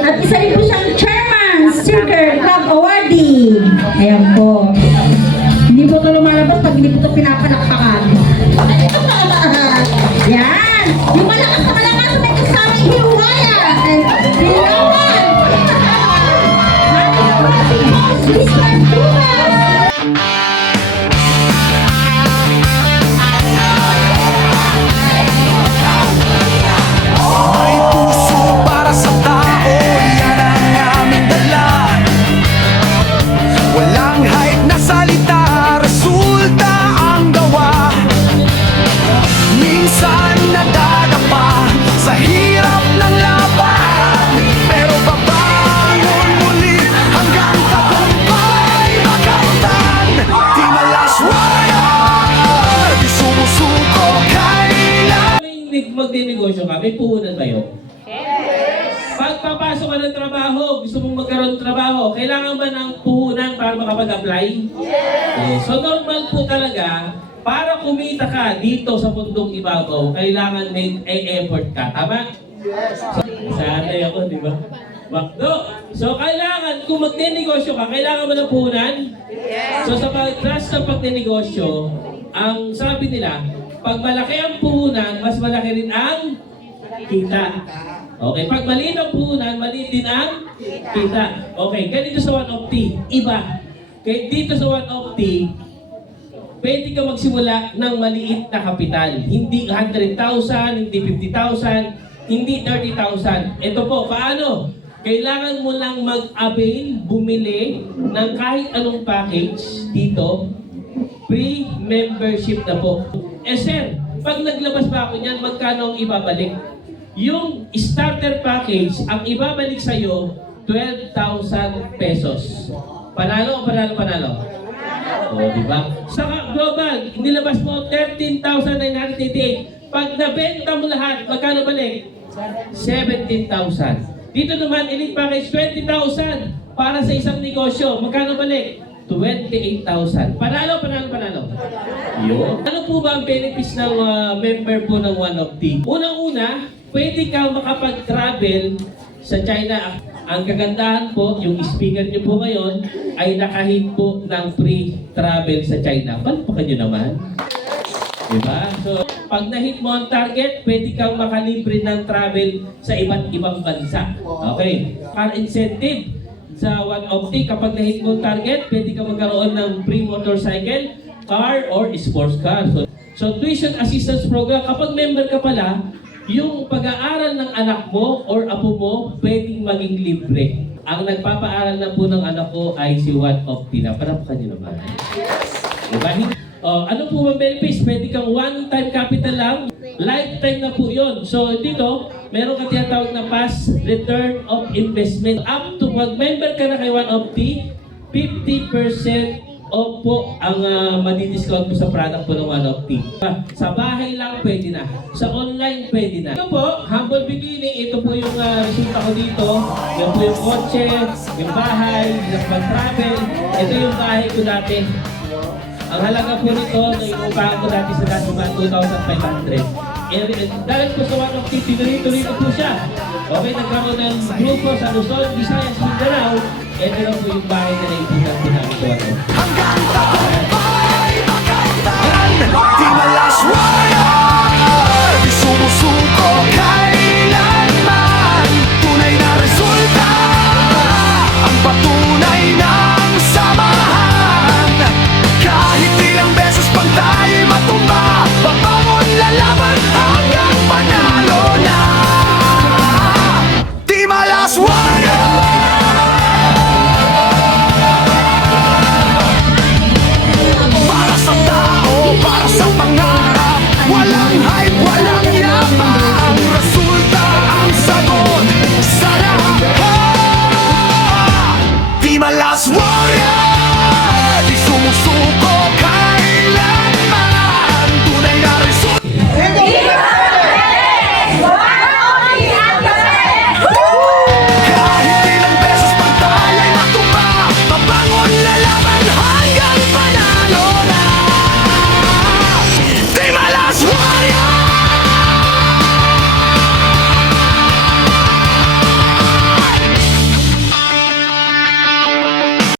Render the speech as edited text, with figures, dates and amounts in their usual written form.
At isa rin po siyang chairman, Circle Club Awardee. Ayan po. Hindi po ito lumalabas pag hindi po ito pinapalakpakan. Yan! Yung malakas na malakas may kasamang hiwayan! And Dinawan! Ating ating host, Mr. Dumas! May puso para sa tao, yan ang aming dala. Walang hype na salita, resulta ang gawa. Minsan nadadapa sa hirap ng laban, pero babangon muli hanggang tagumpay makamtan. Di malas warrior, di sumusuko kailan. Magdinegosyo ka, may puhunan ba yun? Pag papasok ka ng trabaho, gusto mong magkaroon ng trabaho, kailangan ba ng puhunan para makapag-apply? Yes. So normal po talaga, para kumita ka dito sa mundong ibabaw, kailangan may effort ka. Tama? So, sanay ako, di ba? Bakdo. So kailangan, kung magdinegosyo ka, kailangan mo ng puhunan? So sa pag-trust ng pagdinegosyo, ang sabi nila, pag malaki ang puhunan, mas malaki rin ang kita. Okay, pag maliit ang puhunan, maliit din ang kita. Okay, ganito sa 1OF-T, iba. Okay, dito sa 1OF-T, pwede ka magsimula ng maliit na kapital. Hindi 100,000, hindi 50,000, hindi 30,000. Ito po, paano? Kailangan mo lang mag-avail, bumili ng kahit anong package dito. Free membership na po. Eh sir, pag naglabas ba ako niyan, magkano ang ibabalik? Yung starter package, ang ibabalik sa'yo, 12,000 pesos. Panalo o panalo? O, diba? Sa global, nilabas mo 13,988. Pag nabenta mo lahat, magkano balik? 17,000. Dito naman, elite package, 20,000 para sa isang negosyo. Magkano balik? 28,000. Panalo? Yun. Ano po ba ang benefits ng member po ng 1OF-T? Unang-una, pwede ka makapag-travel sa China. Ang kagandahan po, yung speaker niyo po ngayon ay nakahit po ng free travel sa China. Palpakan niyo naman. Diba? So, pag na-hit mo ang target, pwede kang makalibre ng travel sa iba't ibang bansa. Okay. Car incentive sa 1OF-T, kapag na-hit mo ang target, pwede ka magkaroon ng free motorcycle, car, or sports car. So tuition assistance program, kapag member ka pala, yung pag-aaral ng anak mo or apo mo, pwedeng maging libre. Ang nagpapaaral na po ng anak ko ay si 1OF-T na. Parapakan niyo naman. Diba? Ano po ba benefits? Pwede kang one-time capital lang. Lifetime na po yun. So dito, meron ka tinatawag na past return of investment. Up to, pag member ka na kay 1OF-T, 50% off po ang madi-discount po sa product po ng 1OF-T. Sa bahay lang pwede na. Sa online pwede na. Ito po, humble beginning. Ito po yung resulta ko dito. Yan po yung kotse, yung bahay, yung pag-travel. Ito yung bahay ko dati. Ang halaga po nito, na inupahan ko dati sa dati mga 2,500. Dahil po sa 1OF-T, tinuloy-tuloy ko po siya. Okay, nagkaroon ng grupo sa Luzon, Visayas, Mindanao. Ito lang po yung bahay na naipunan po namin sa 1OF-T.